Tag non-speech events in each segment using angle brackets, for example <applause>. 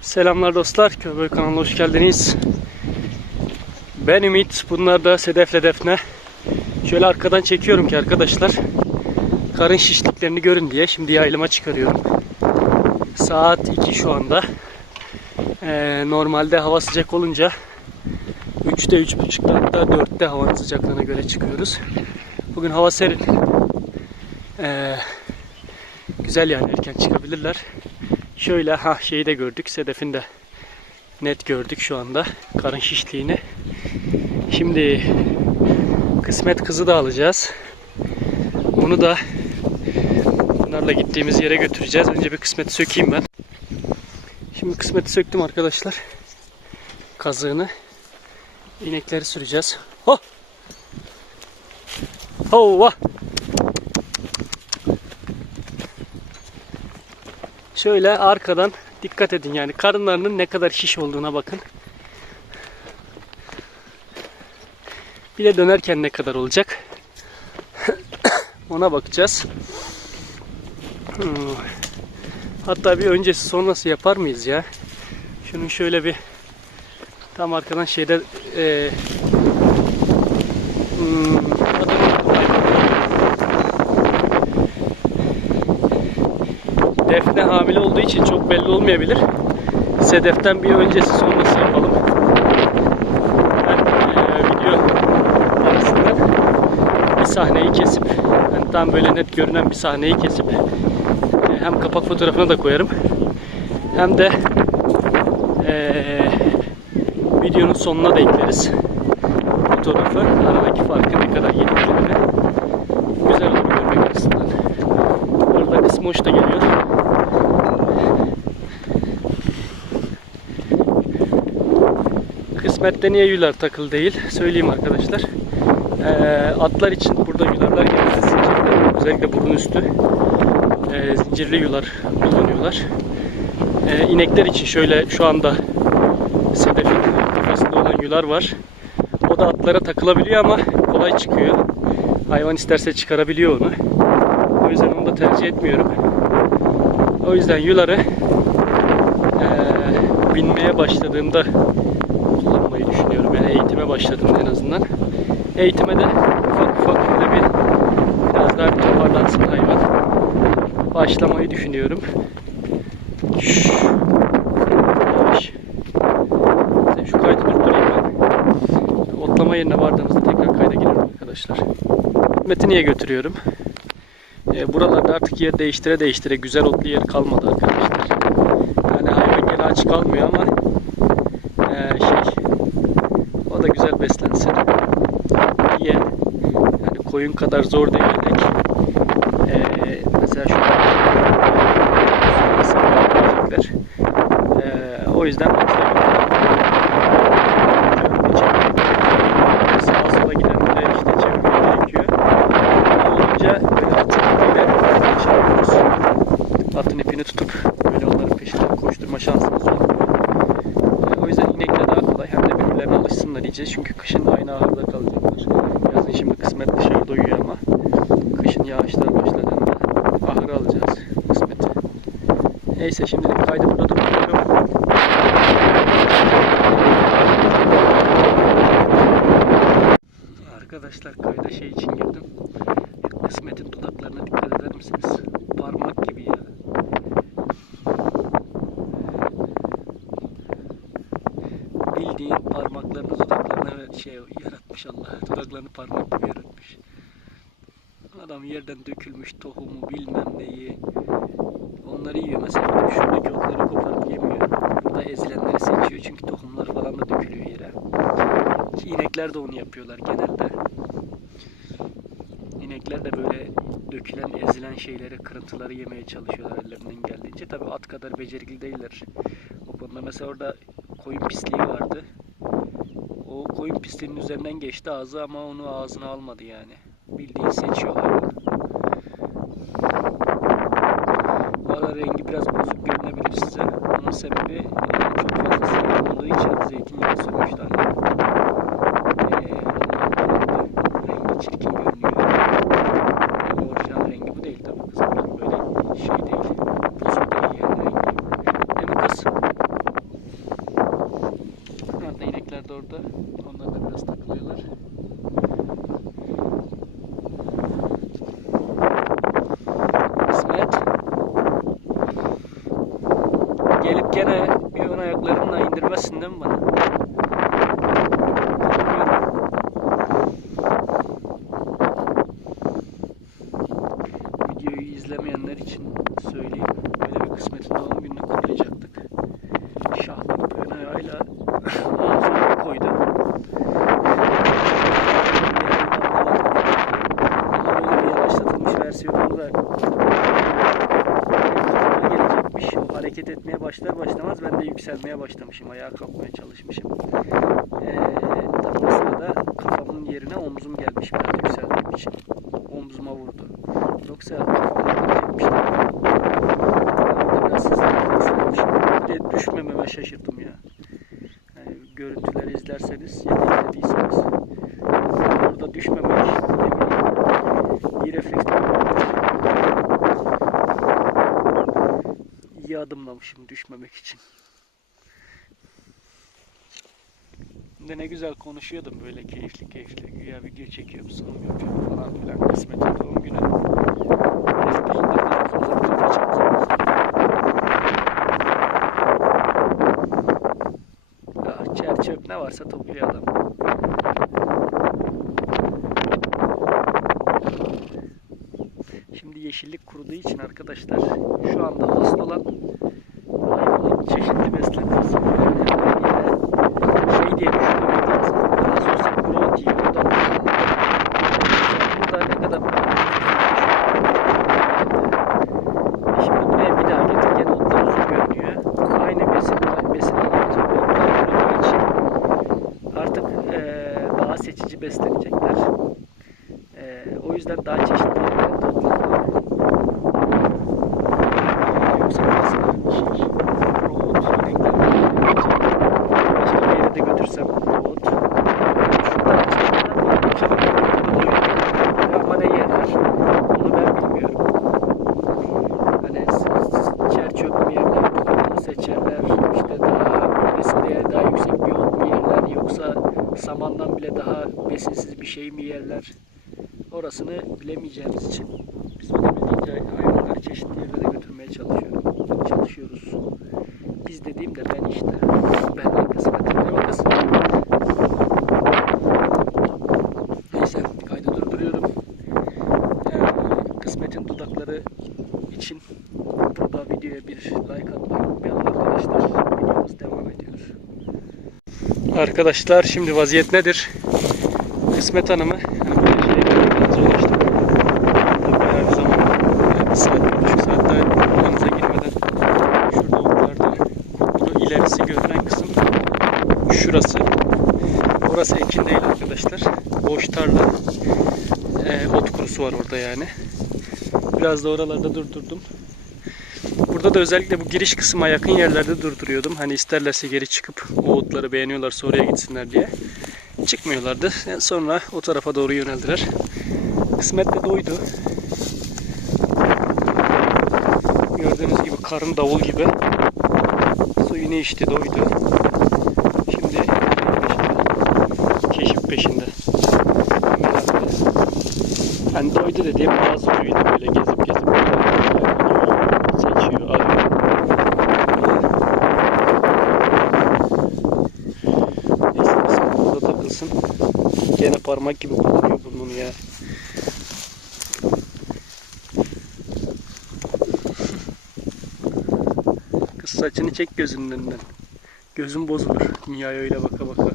Selamlar dostlar. Köy kanalına hoş geldiniz. Ben Ümit. Bunlar da Sedef'le Defne. Şöyle arkadan çekiyorum ki arkadaşlar. Karın şişliklerini görün diye. Şimdi yaylıma çıkarıyorum. Saat 2 şu anda. Ee, normalde hava sıcak olunca 3'te 3.30'da hatta 4'te havanın sıcaklığına göre çıkıyoruz. Bugün hava serin. Ee, güzel yani erken çıkabilirler. Şöyle ha şeyi de gördük. Sedef'in de net gördük şu anda. Karın şişliğini. Şimdi kısmet kızı da alacağız. Onu da bunlarla gittiğimiz yere götüreceğiz. Önce bir kısmeti sökeyim ben. Şimdi kısmeti söktüm arkadaşlar. Kazığını. İnekleri süreceğiz. Ho! Hova! Şöyle arkadan dikkat edin yani karınlarının ne kadar şiş olduğuna bakın. Bir de dönerken ne kadar olacak. <coughs> Ona bakacağız. Hmm. Hatta bir öncesi sonrası yapar mıyız ya? Şunun şöyle bir tam arkadan şeyde e, hmm, Defne hamile olduğu için çok belli olmayabilir. Sedef'ten bir öncesi sonrası yapalım. Ben e, video arasında bir sahneyi kesip yani tam böyle net görünen bir sahneyi kesip e, hem kapak fotoğrafına da koyarım hem de e, videonun sonuna da ekleriz fotoğrafı aradaki farkı ne kadar yediklerini güzel olur görmek açısından. Orada kısmı hoş da geliyor. Kısmette niye yular takıl değil söyleyeyim arkadaşlar. Ee, atlar için burada yularlar genelde zincirli. Özellikle burun üstü. Ee, zincirli yular kullanıyorlar. Ee, inekler için şöyle şu anda sedefin kafasında olan yular var. O da atlara takılabiliyor ama kolay çıkıyor. Hayvan isterse çıkarabiliyor onu. O yüzden onu da tercih etmiyorum. O yüzden yuları eee, binmeye başladığımda. Başladığımda en azından. Eğitime de ufak ufak şöyle bir biraz daha bir toparlansın hayvan. Başlamayı düşünüyorum. Şşş. Şu kaydı durdurayım ben. Otlama yerine vardığımızda tekrar kayda girelim arkadaşlar. Met'i niye götürüyorum? E, buralarda artık yer değiştire değiştire güzel otlu yer kalmadı arkadaşlar. Yani hayvan gene aç kalmıyor ama e, şey o da güzel beslensin. Ye. Yani koyun kadar zor değil yemek. E, mesela şu e, o yüzden Neyse şimdilik kaydı burada durduruyorum. Arkadaşlar kayda şey için girdim. Kısmetin dudaklarına dikkat eder misiniz? Parmak gibi ya. Bildiğin parmaklarını dudaklarına şey yaratmış Allah. Dudaklarını parmak gibi yaratmış. Adam yerden dökülmüş tohumu bilmem neyi. Onları yiyor mesela. Şuradaki otları koparıp yemiyor. Burada ezilenleri seçiyor çünkü tohumlar falan da dökülüyor yere. Ki inekler de onu yapıyorlar genelde. İnekler de böyle dökülen, ezilen şeyleri, kırıntıları yemeye çalışıyorlar ellerinden geldiğince. Tabi at kadar becerikli değiller. O konuda mesela orada koyun pisliği vardı. O koyun pisliğinin üzerinden geçti ağzı ama onu ağzına almadı yani bildiği seçiyorlar. Ara rengi biraz bozuk görünebilir size. Bunun sebebi e, çok fazla sarılmadığı için zeytinyağı sürmüşler. Ee, rengi çirkin görünüyor. Yani rengi bu değil tabii kızım. Yani böyle şey değil. Bozuk değil yani rengi. Kız? Nerede inekler de orada. Onlar da biraz takılıyorlar. Başlar başlamaz ben de yükselmeye başlamışım. Ayağa kalkmaya çalışmışım. Ee, tam o sırada kafamın yerine omzum gelmiş biraz yükseldiğim için. Omzuma vurdu. Yoksa istemişim. Bir de düşmememe şaşırdım ya. Yani görüntüleri izlerseniz ya da orada düşmemek ne bileyim, iyi refleks iyi adımlamışım düşmemek için. De ne güzel konuşuyordum böyle keyifli keyifli. Güya video çekiyorum, sunum yapıyorum falan filan. Kısmetin doğum günü. Ah, çer çöp ne varsa topluyor adam. Şimdi yeşillik kuruduğu için arkadaşlar şu anda hasta olan hayvanın çeşitli beslenmesi. Yani şey diye düşünmek lazım. Daha sosyal growth yiyor. O da burada ne kadar Şimdi buraya bir daha getirken otlar uzun görünüyor. Aynı besin, besin alamayacak otlar kuruduğu için artık eee, daha seçici beslenecekler. Eee, o yüzden daha çeşitli yerler toplanıyor. Yoksa mesela şey, robot inekler başka bir yere de götürsem robot. Şuradan açıklardan başka bir yere doyuyor. Ama ne yerler onu ben bilmiyorum. Hani çer çöp mü yerler, onu seçerler, işte daha besin değeri daha yüksek bir ot mu yerler yoksa samandan bile daha besinsiz bir şey mi yerler? Orasını bilemeyeceğimiz için biz olabildiğince hayvanları çeşitli yerlere götürmeye çalışıyorum. Çalışıyoruz. Biz dediğimde ben işte. Ben de kısmet. Ne? Neyse kaydı durduruyorum. Ee, kısmetin dudakları için burada videoya bir like atmayı unutmayalım arkadaşlar. Videomuz devam ediyor. Arkadaşlar şimdi vaziyet nedir? Kısmet Hanım'ı böyle şeye biraz ulaştık. Burada bayağı bir zaman yani buçuk saat daha yanınıza girmeden şurada otlarda kutlu ilerisi görünen kısım şurası. Orası ekin değil arkadaşlar. Boş tarla. Ee, ot kurusu var orada yani. Biraz da oralarda durdurdum. Burada da özellikle bu giriş kısma yakın yerlerde durduruyordum. Hani isterlerse geri çıkıp o otları beğeniyorlarsa oraya gitsinler diye. Çıkmıyorlardı. Yani sonra o tarafa doğru yöneldiler. Kısmet de doydu. Gördüğünüz gibi karın davul gibi. Suyunu içti doydu. Şimdi keşif peşinde. Hani doydu dediğim ağzı büyüdü böyle gezip gezip seçiyor, arıyor. Neyse kısmet burada takılsın. Gene parmak gibi kullanıyor burnunu ya. Kız saçını çek gözünün önünden. Gözün bozulur. Dünyaya öyle baka baka.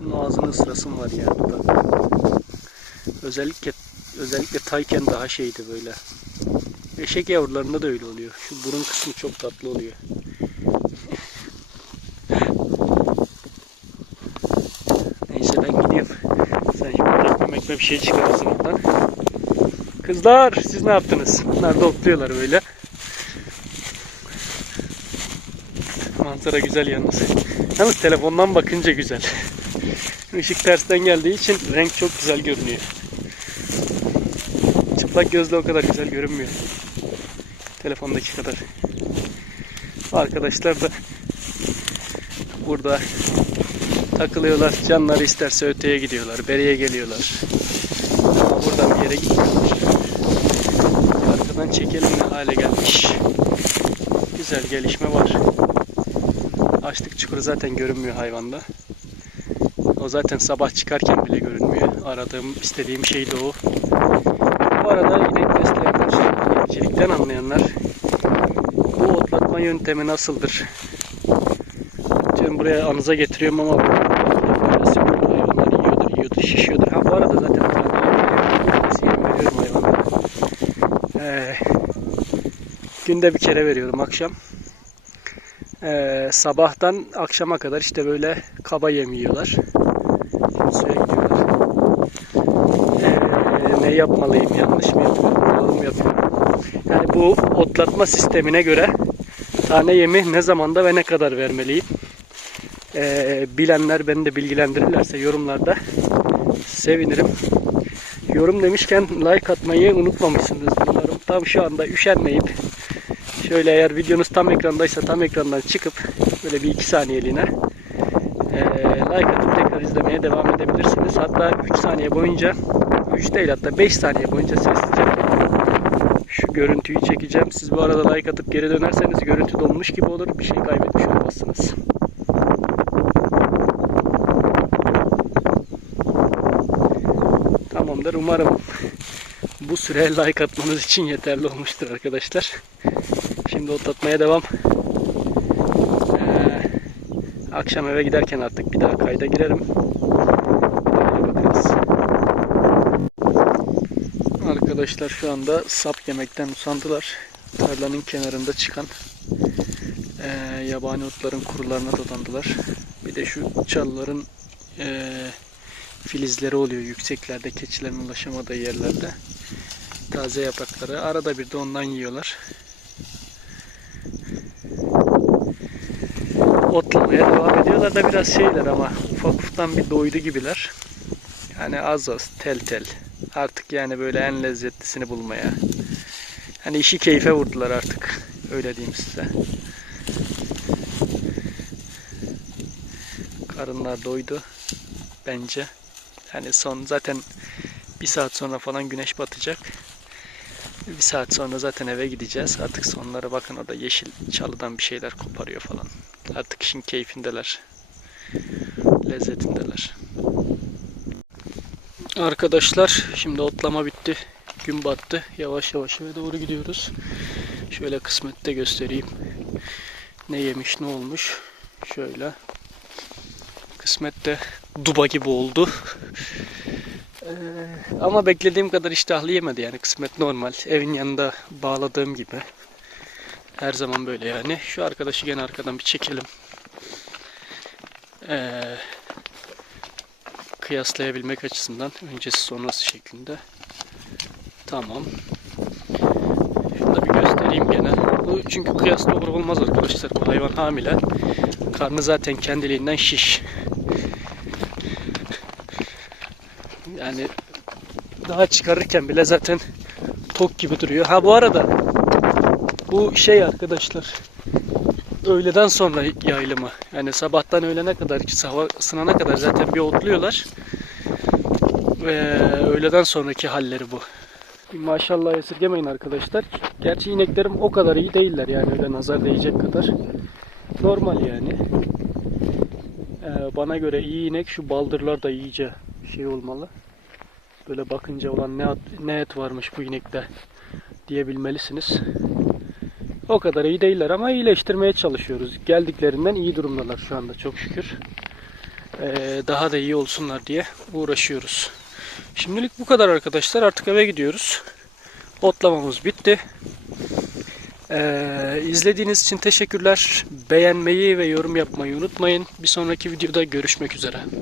Bunun ağzını ısırasın var ya dudak. Özellikle özellikle tayken daha şeydi böyle. Eşek yavrularında da öyle oluyor. Şu burun kısmı çok tatlı oluyor. Neyse ben gidiyorum. Sen şimdi ekmek bir şey çıkarırsın oradan. Kızlar siz ne yaptınız? Bunlar da otluyorlar böyle. Manzara güzel yalnız. Yalnız telefondan bakınca güzel. <laughs> Işık tersten geldiği için renk çok güzel görünüyor. Çıplak gözle o kadar güzel görünmüyor. Telefondaki kadar. Arkadaşlar da burada takılıyorlar. Canları isterse öteye gidiyorlar. Beriye geliyorlar. Ama buradan bir yere gitmiyorlar. Arkadan çekelim ne hale gelmiş. Güzel gelişme var. Açlık çukuru zaten görünmüyor hayvanda. O zaten sabah çıkarken bile görünmüyor. Aradığım, istediğim şey de o. Bu arada inek besleyenler, inekçilikten anlayanlar bu otlatma yöntemi nasıldır? Diyorum buraya anıza getiriyorum ama arada zaten veriyorum hayvanlara. Ee, günde bir kere veriyorum akşam. Ee, sabahtan akşama kadar işte böyle kaba yem yiyorlar. Suya gidiyorlar. Ee, ne yapmalıyım, yanlış mı yapıyorum, doğru mu yapıyorum? Yani bu otlatma sistemine göre tane yemi ne zamanda ve ne kadar vermeliyim? Ee, bilenler beni de bilgilendirirlerse yorumlarda sevinirim. Yorum demişken like atmayı unutmamışsınızdır umarım. Tam şu anda üşenmeyip şöyle eğer videonuz tam ekrandaysa tam ekrandan çıkıp böyle bir iki saniyeliğine like atıp tekrar izlemeye devam edebilirsiniz. Hatta 3 saniye boyunca 3 değil hatta 5 saniye boyunca sessizce şu görüntüyü çekeceğim. Siz bu arada like atıp geri dönerseniz görüntü donmuş gibi olur. Bir şey kaybetmiş olmazsınız. Tamamdır. Umarım bu süre like atmanız için yeterli olmuştur arkadaşlar. Şimdi otlatmaya devam. Ee, akşam eve giderken artık bir daha kayda girerim. Arkadaşlar şu anda sap yemekten usandılar. Tarlanın kenarında çıkan eee, yabani otların kurularına dadandılar. Bir de şu çalıların eee, filizleri oluyor yükseklerde keçilerin ulaşamadığı yerlerde. Taze yaprakları. Arada bir de ondan yiyorlar. Otlamaya devam ediyorlar da biraz şeyler ama ufak ufaktan bir doydu gibiler. Yani az az tel tel. Artık yani böyle en lezzetlisini bulmaya. Hani işi keyfe vurdular artık. Öyle diyeyim size. Karınlar doydu. Bence. Yani son zaten bir saat sonra falan güneş batacak. Bir saat sonra zaten eve gideceğiz. Artık sonlara bakın orada yeşil çalıdan bir şeyler koparıyor falan. Artık işin keyfindeler. Lezzetindeler. Arkadaşlar şimdi otlama bitti. Gün battı. Yavaş yavaş eve doğru gidiyoruz. Şöyle kısmette göstereyim. Ne yemiş ne olmuş. Şöyle. Kısmette duba gibi oldu. Ee, ama beklediğim kadar iştahlı yemedi yani kısmet normal. Evin yanında bağladığım gibi. Her zaman böyle yani. Şu arkadaşı gene arkadan bir çekelim. Ee, kıyaslayabilmek açısından öncesi sonrası şeklinde. Tamam. Şunu da bir göstereyim gene. Bu çünkü kıyas doğru olmaz arkadaşlar. Bu hayvan hamile. Karnı zaten kendiliğinden şiş. Yani daha çıkarırken bile zaten tok gibi duruyor. Ha bu arada bu şey arkadaşlar öğleden sonra yayılımı. Yani sabahtan öğlene kadar hava ısınana kadar zaten bir otluyorlar. Ve öğleden sonraki halleri bu. Maşallah esirgemeyin arkadaşlar. Gerçi ineklerim o kadar iyi değiller yani öyle nazar değecek kadar. Normal yani. Ee, bana göre iyi inek şu baldırlar da iyice şey olmalı. Böyle bakınca olan ne, at- ne et varmış bu inekte diyebilmelisiniz. O kadar iyi değiller ama iyileştirmeye çalışıyoruz. Geldiklerinden iyi durumdalar şu anda çok şükür. Ee, daha da iyi olsunlar diye uğraşıyoruz. Şimdilik bu kadar arkadaşlar. Artık eve gidiyoruz. Otlamamız bitti. Ee, izlediğiniz için teşekkürler. Beğenmeyi ve yorum yapmayı unutmayın. Bir sonraki videoda görüşmek üzere.